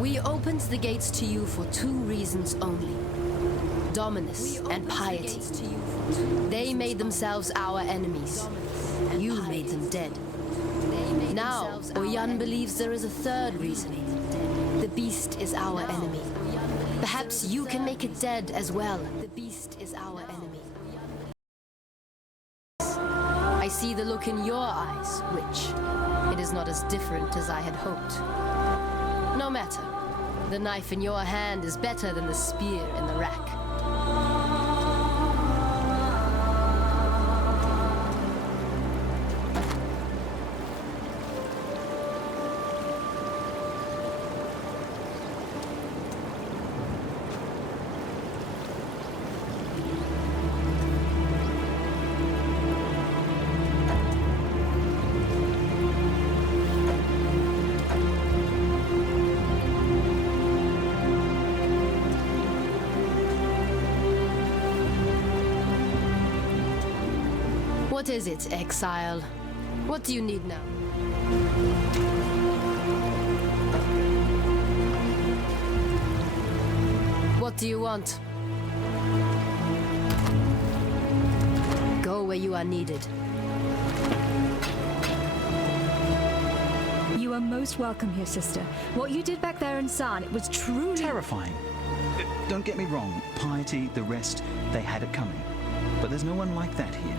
We opened the gates to you for two reasons only: dominus and piety. They made themselves our enemies. You made them dead. Now, Oyan believes there is a third reason. The beast is our enemy. Perhaps you can make it dead as well. The beast is our enemy. I see the look in your eyes, Witch. It is not as different as I had hoped. No matter. The knife in your hand is better than the spear in the rack. What is it, Exile? What do you need now? What do you want? Go where you are needed. You are most welcome here, sister. What you did back there in San, it was truly terrifying. Don't get me wrong, Piety, the rest, they had it coming. But there's no one like that here.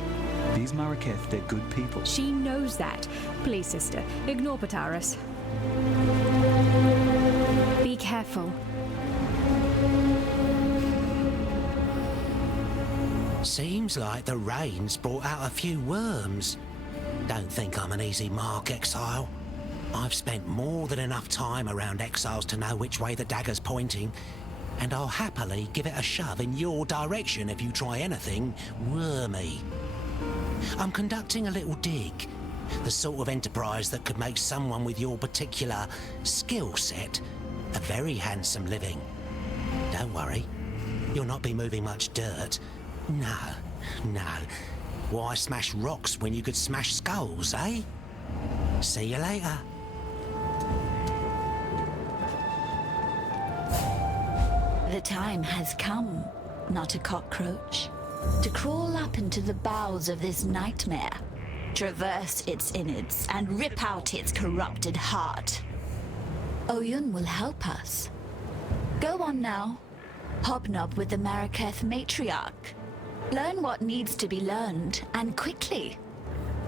These Maraketh, they're good people. She knows that. Please, sister, ignore Pataris. Be careful. Seems like the rain's brought out a few worms. Don't think I'm an easy mark, Exile. I've spent more than enough time around Exiles to know which way the dagger's pointing, and I'll happily give it a shove in your direction if you try anything wormy. I'm conducting a little dig, the sort of enterprise that could make someone with your particular skill set a very handsome living. Don't worry, you'll not be moving much dirt. No, no. Why smash rocks when you could smash skulls, eh? See you later. The time has come, not a cockroach, to crawl up into the bowels of this nightmare, traverse its innards, and rip out its corrupted heart. Oyun will help us. Go on now. Hobnob with the Maraketh matriarch. Learn what needs to be learned, and quickly.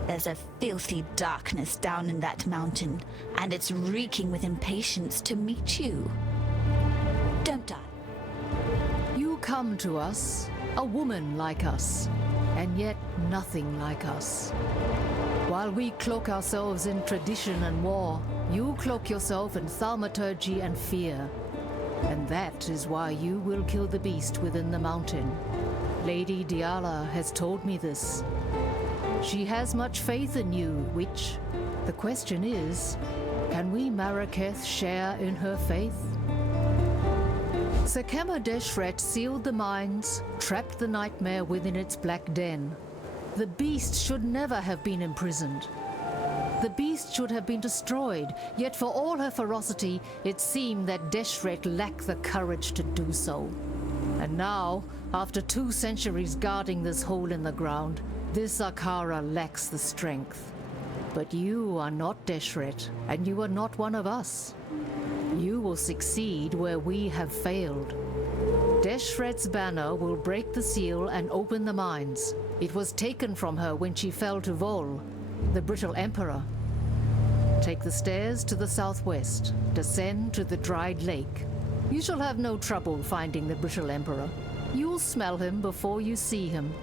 There's a filthy darkness down in that mountain, and it's reeking with impatience to meet you. Don't die. You come to us, a woman like us, and yet nothing like us. While we cloak ourselves in tradition and war, you cloak yourself in thaumaturgy and fear. And that is why you will kill the beast within the mountain. Lady Diala has told me this. She has much faith in you, Witch. The question is, can we Maraketh share in her faith? Sekema Deshret sealed the mines, trapped the nightmare within its black den. The beast should never have been imprisoned. The beast should have been destroyed, yet for all her ferocity, it seemed that Deshret lacked the courage to do so. And now, after 2 centuries guarding this hole in the ground, this Akara lacks the strength. But you are not Deshret, and you are not one of us. You will succeed where we have failed. Deshret's banner will break the seal and open the mines. It was taken from her when she fell to Vol, the brittle emperor. Take the stairs to the southwest. Descend to the dried lake. You shall have no trouble finding the brittle emperor. You'll smell him before you see him.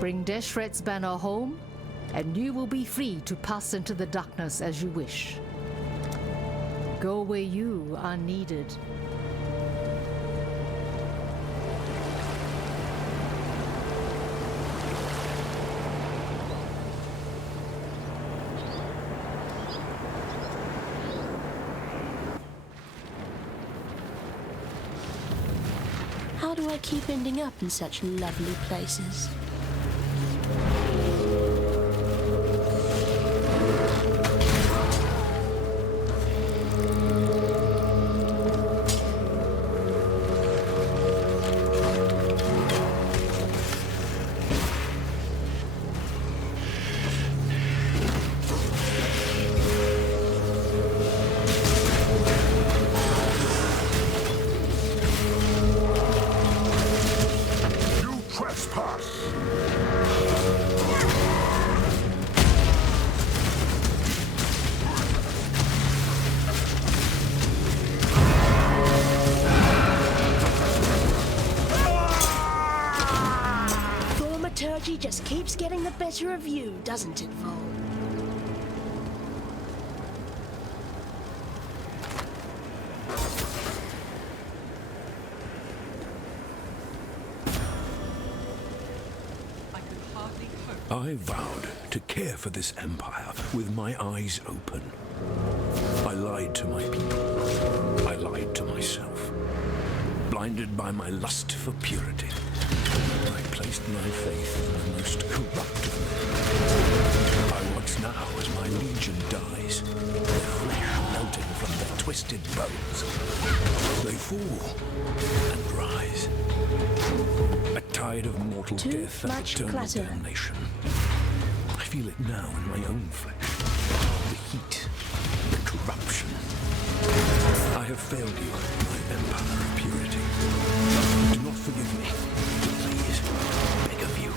Bring Deshret's banner home, and you will be free to pass into the darkness as you wish. Go where you are needed. How do I keep ending up in such lovely places? Thaumaturgy just keeps getting the better of you, doesn't it, Vol? I vowed to care for this empire with my eyes open. I lied to my people. I lied to myself. Blinded by my lust for purity, I placed my faith in the most corrupt of men. I watch now as my legion dies, their flesh melting from their twisted bones. They fall and rise. A tide of mortal death and eternal damnation. I feel it now in my own flesh. The heat, the corruption. I have failed you, my empire of purity. Do not forgive me. Please, beg of you.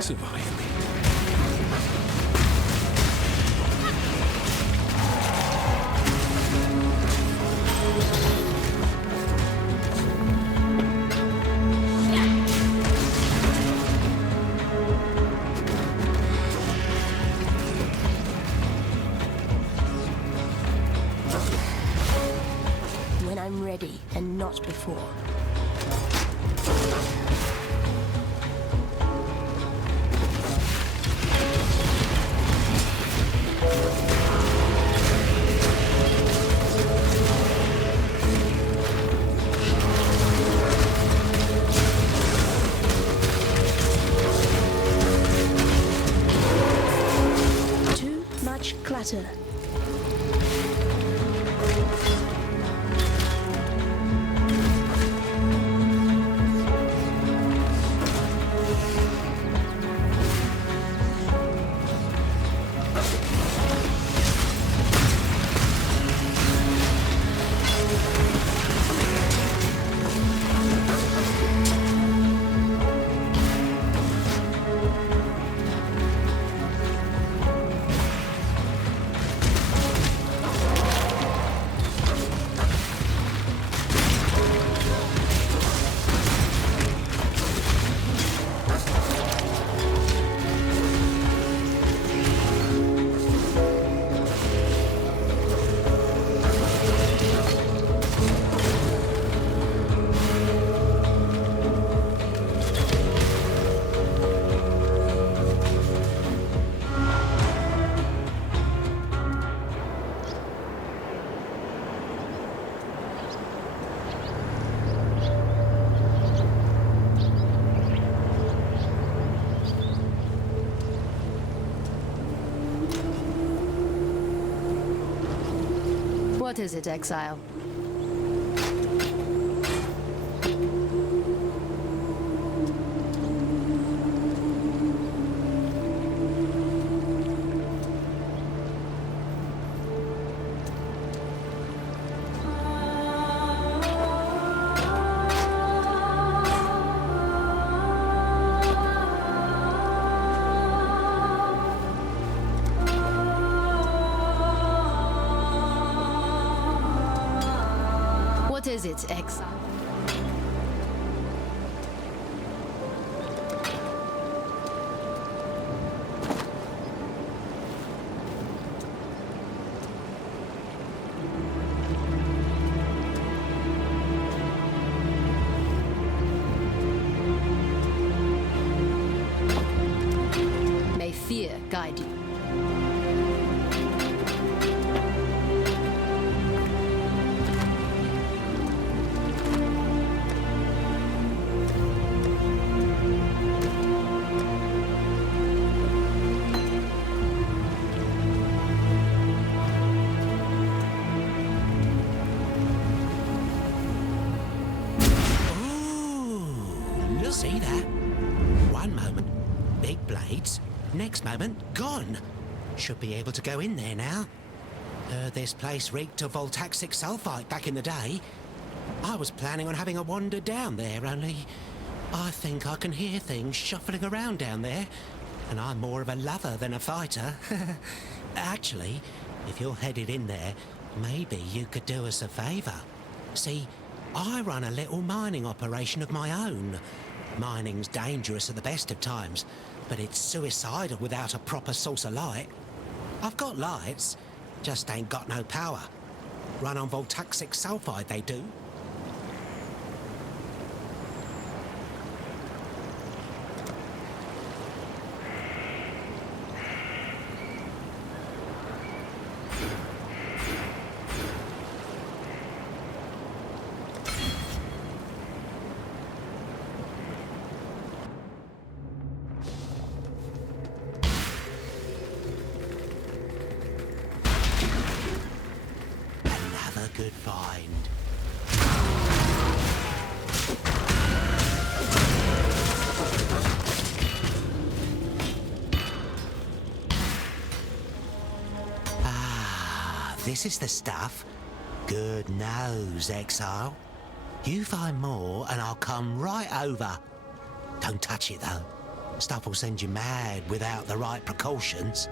Survive me. When I'm ready, and not before. Too much clutter. What is it, Exile? What is it, Exile? May fear guide you. See that? One moment, big blades. Next moment, gone. Should be able to go in there now. Heard this place reeked of voltaxic sulfite back in the day. I was planning on having a wander down there, only I think I can hear things shuffling around down there. And I'm more of a lover than a fighter. Actually, if you're headed in there, maybe you could do us a favour. See, I run a little mining operation of my own. Mining's dangerous at the best of times, but it's suicidal without a proper source of light. I've got lights, just ain't got no power. Run on voltaxic sulfide, they do. Another good find. Ah, this is the stuff. Good nose, Exile. You find more and I'll come right over. Don't touch it though. Stuff will send you mad without the right precautions.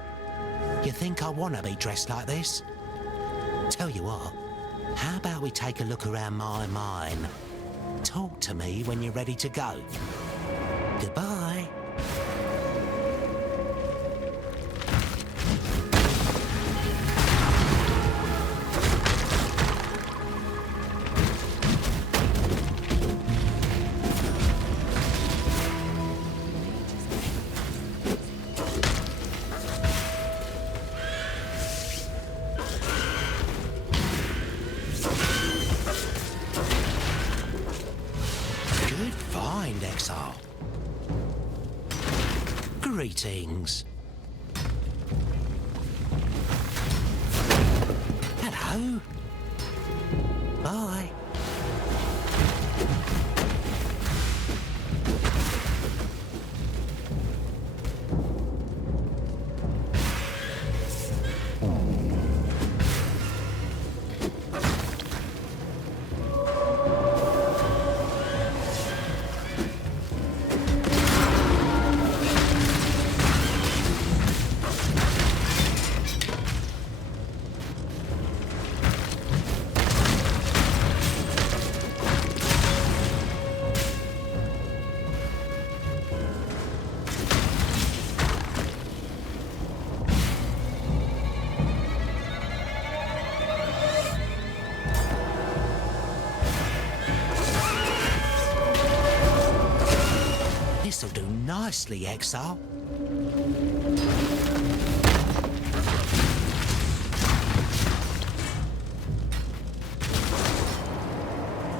You think I want to be dressed like this? Tell you what, how about we take a look around my mine? Talk to me when you're ready to go. Goodbye. Exile. Greetings. Hello. Bye. This'll do nicely, Exile.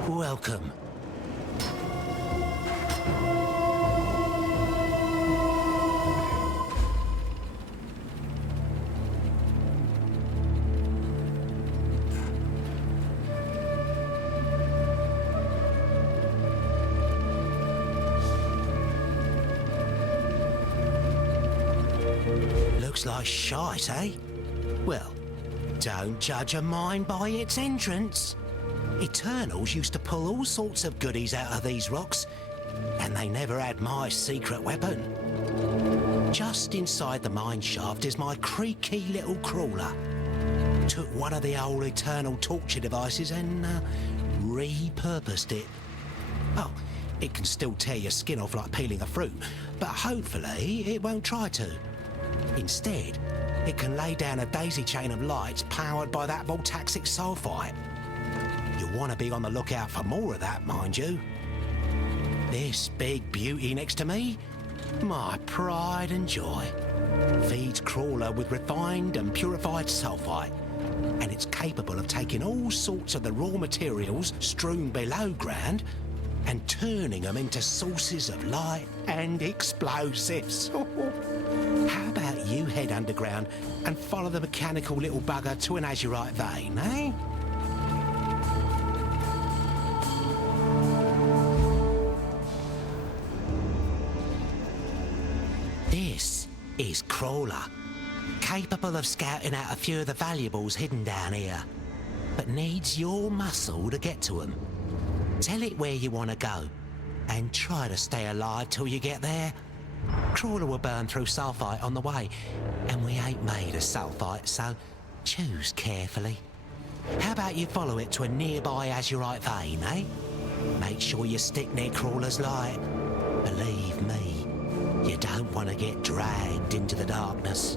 Welcome. Looks like shite, eh? Well, don't judge a mine by its entrance. Eternals used to pull all sorts of goodies out of these rocks, and they never had my secret weapon. Just inside the mine shaft is my creaky little crawler. Took one of the old Eternal torture devices and repurposed it. Oh, it can still tear your skin off like peeling a fruit, but hopefully it won't try to. Instead, it can lay down a daisy chain of lights powered by that voltaxic sulfite. You'll want to be on the lookout for more of that, mind you. This big beauty next to me, my pride and joy, feeds Crawler with refined and purified sulfite, and it's capable of taking all sorts of the raw materials strewn below ground and turning them into sources of light and explosives. How about you head underground and follow the mechanical little bugger to an azurite vein, eh? This is Crawler, capable of scouting out a few of the valuables hidden down here, but needs your muscle to get to them. Tell it where you want to go, and try to stay alive till you get there. Crawler will burn through sulfite on the way, and we ain't made of sulfite, so choose carefully. How about you follow it to a nearby azurite vein, eh? Make sure you stick near Crawler's light. Believe me, you don't want to get dragged into the darkness.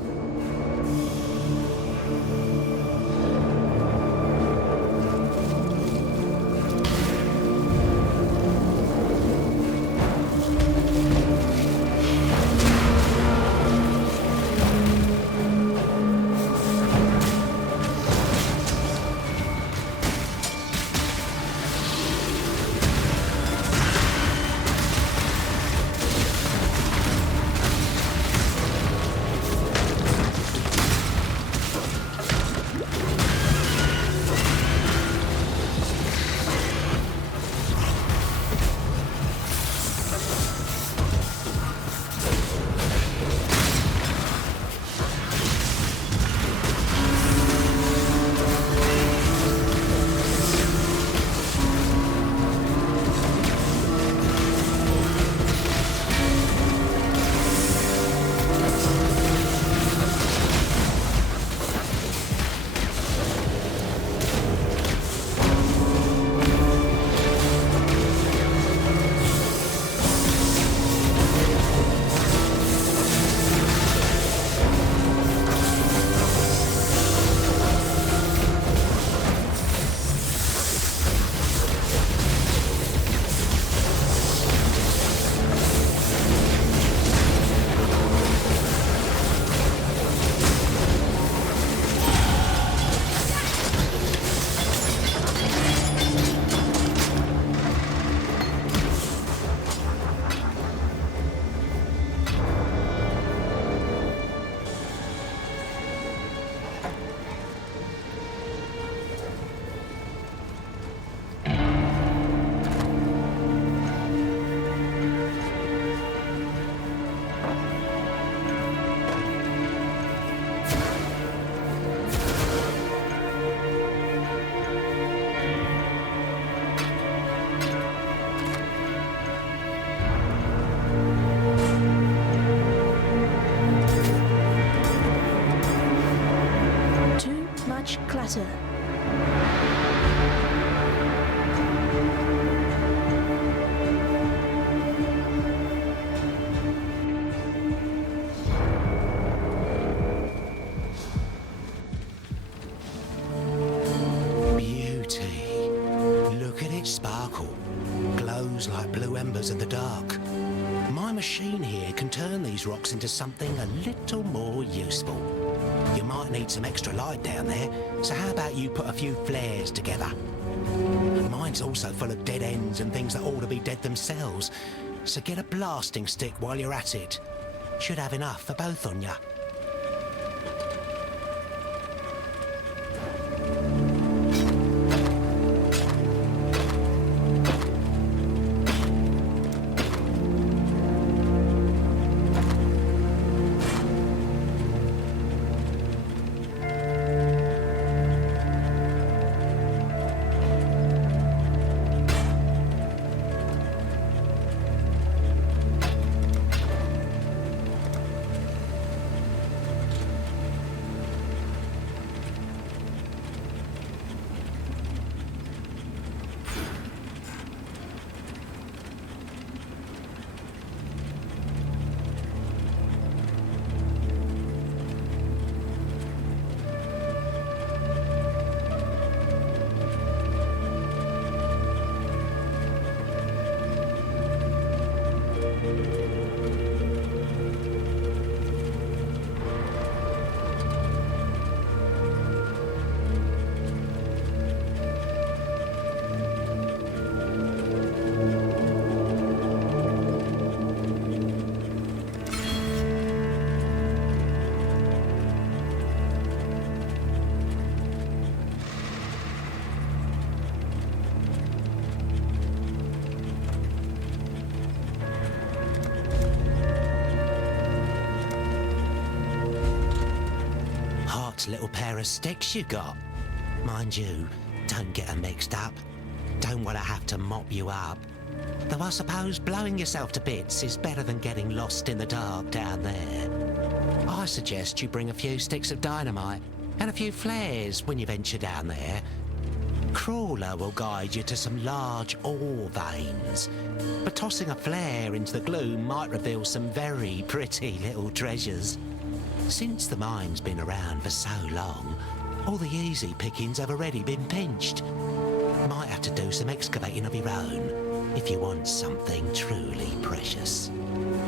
Clatter. Beauty. Look at it sparkle. Glows like blue embers in the dark. My machine here can turn these rocks into something a little more useful. You might need some extra light down there, so how about you put a few flares together? Mine's also full of dead ends and things that ought to be dead themselves, so get a blasting stick while you're at it. Should have enough for both on ya. Little pair of sticks you got. Mind you, don't get them mixed up. Don't want to have to mop you up. Though I suppose blowing yourself to bits is better than getting lost in the dark down there. I suggest you bring a few sticks of dynamite and a few flares when you venture down there. Crawler will guide you to some large ore veins, but tossing a flare into the gloom might reveal some very pretty little treasures. Since the mine's been around for so long, all the easy pickings have already been pinched. Might have to do some excavating of your own if you want something truly precious.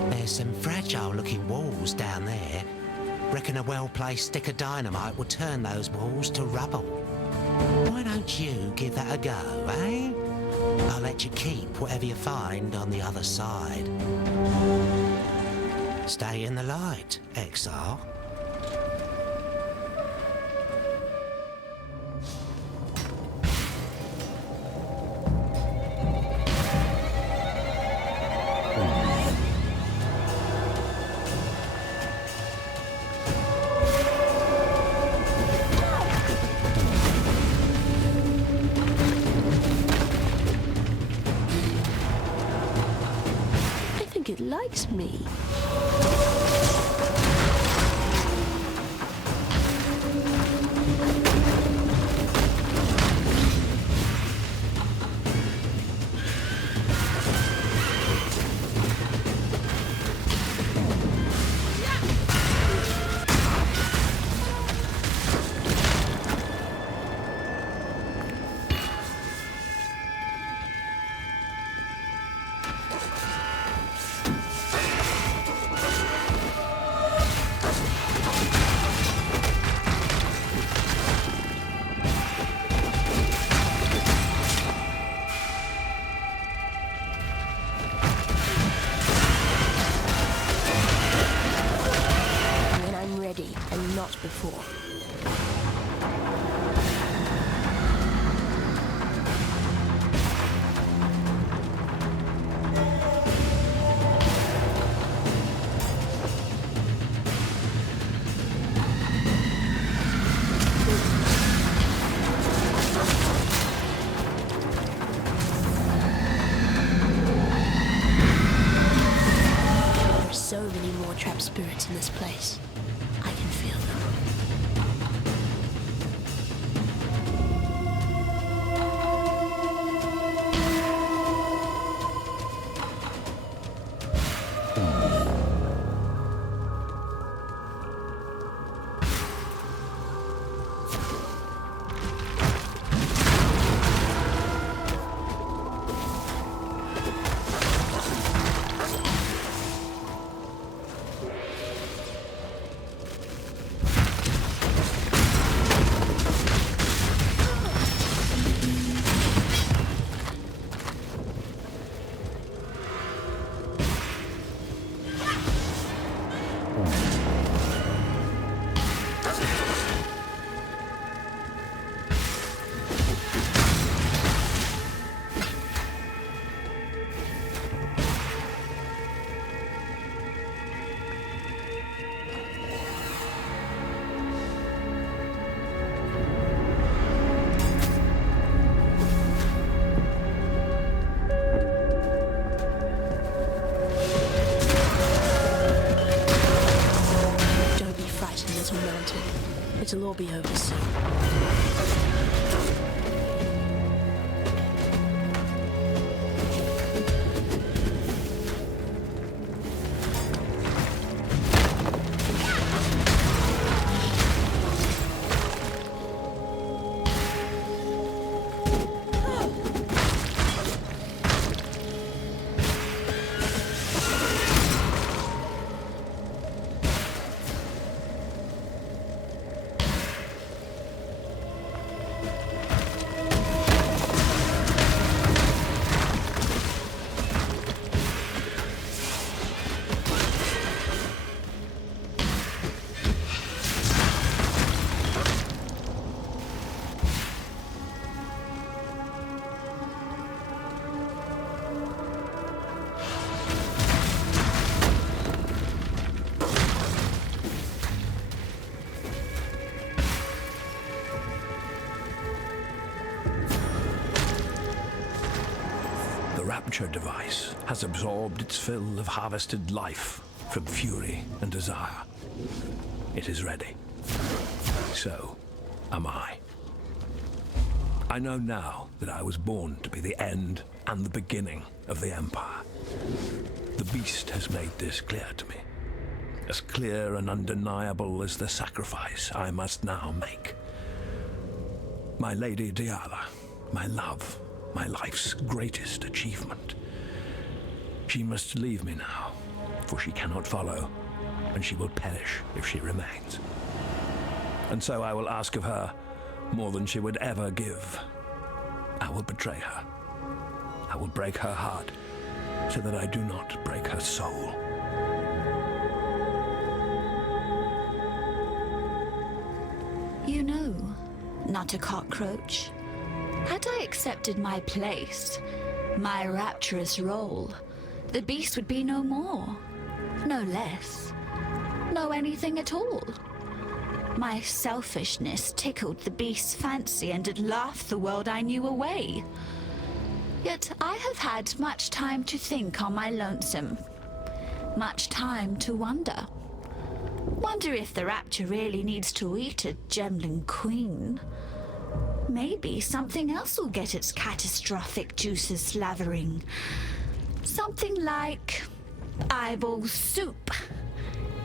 There's some fragile-looking walls down there. Reckon a well-placed stick of dynamite will turn those walls to rubble. Why don't you give that a go, eh? I'll let you keep whatever you find on the other side. Stay in the light, Exile. It likes me. And not before. There are so many more trapped spirits in this place. I can feel them. It'll all be over soon. Rapture device has absorbed its fill of harvested life from fury and desire. It is ready. So am I. I know now that I was born to be the end and the beginning of the Empire. The beast has made this clear to me. As clear and undeniable as the sacrifice I must now make. My Lady Diala, my love, my life's greatest achievement. She must leave me now, for she cannot follow, and she will perish if she remains. And so I will ask of her more than she would ever give. I will betray her. I will break her heart, so that I do not break her soul. You know, not a cockroach. Had I accepted my place, my rapturous role, the beast would be no more, no less, no anything at all. My selfishness tickled the beast's fancy and it laughed the world I knew away. Yet I have had much time to think on my lonesome, much time to wonder. Wonder if the Rapture really needs to eat a gemling queen. Maybe something else will get its catastrophic juices slavering. Something like eyeball soup,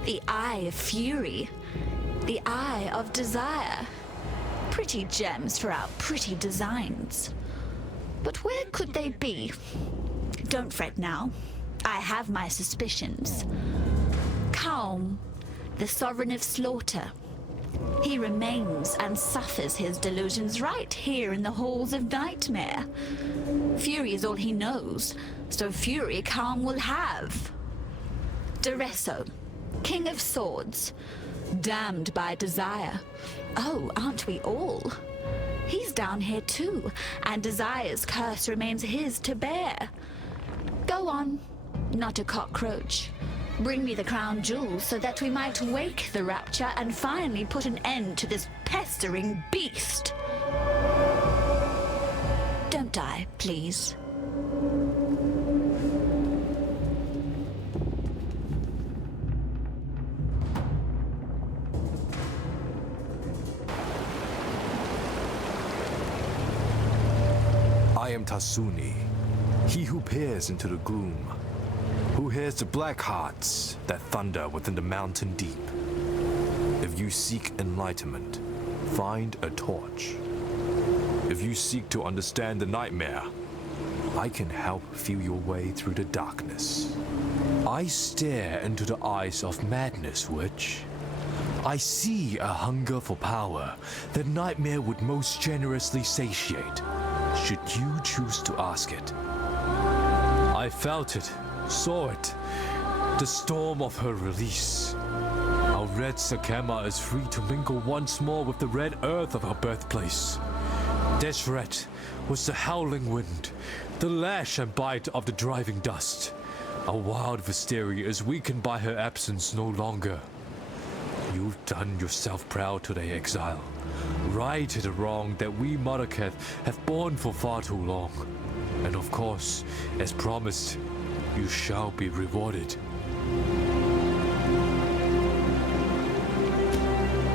the eye of fury, the eye of desire. Pretty gems for our pretty designs. But where could they be? Don't fret now. I have my suspicions. Calm, the sovereign of slaughter. He remains and suffers his delusions right here in the halls of Nightmare. Fury is all he knows, so fury Calm will have. Duresso, king of swords, damned by desire. Oh, aren't we all? He's down here too, and Desire's curse remains his to bear. Go on, not a cockroach. Bring me the crown jewels so that we might wake the Rapture and finally put an end to this pestering beast. Don't die, please. I am Tasuni, he who peers into the gloom, who hears the black hearts that thunder within the mountain deep. If you seek enlightenment, find a torch. If you seek to understand the nightmare, I can help feel your way through the darkness. I stare into the eyes of madness, witch. I see a hunger for power that nightmare would most generously satiate, should you choose to ask it. I felt it, saw it, the storm of her release. Our red Sakema is free to mingle once more with the red earth of her birthplace. Deshret was the howling wind, the lash and bite of the driving dust. Our wild Visteria is weakened by her absence no longer. You've done yourself proud today, Exile. Righted a wrong that we Maraketh have borne for far too long. And of course, as promised, you shall be rewarded.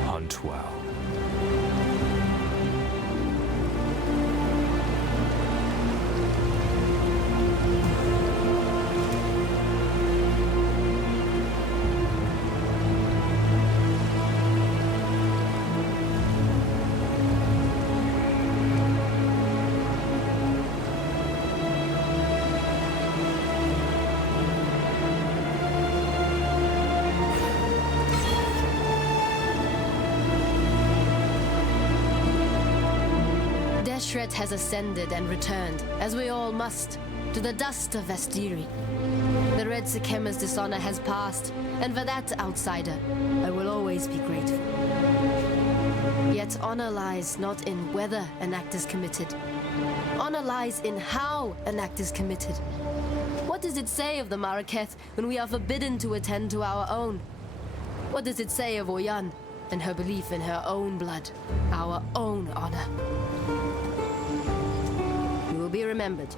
Hunt well. Deshret has ascended and returned, as we all must, to the dust of Vastiri. The Red Sakema's dishonor has passed, and for that, outsider, I will always be grateful. Yet honor lies not in whether an act is committed. Honor lies in how an act is committed. What does it say of the Maraketh when we are forbidden to attend to our own? What does it say of Oyan and her belief in her own blood, our own honor? You will be remembered.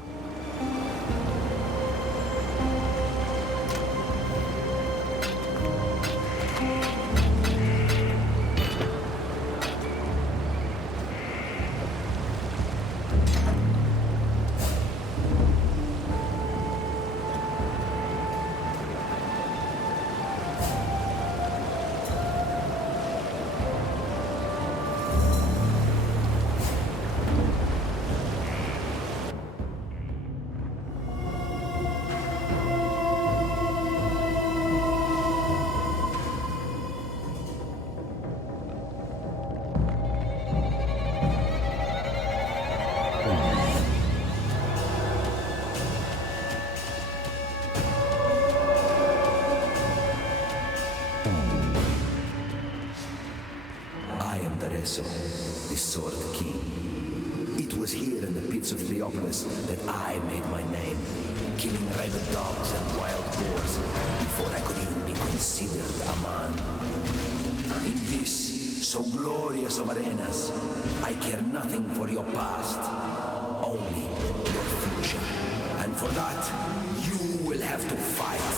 vessel, the Sword King. It was here in the pits of Theopolis that I made my name, killing rabid dogs and wild boars before I could even be considered a man. In this, so glorious of arenas, I care nothing for your past, only your future. And for that, you will have to fight.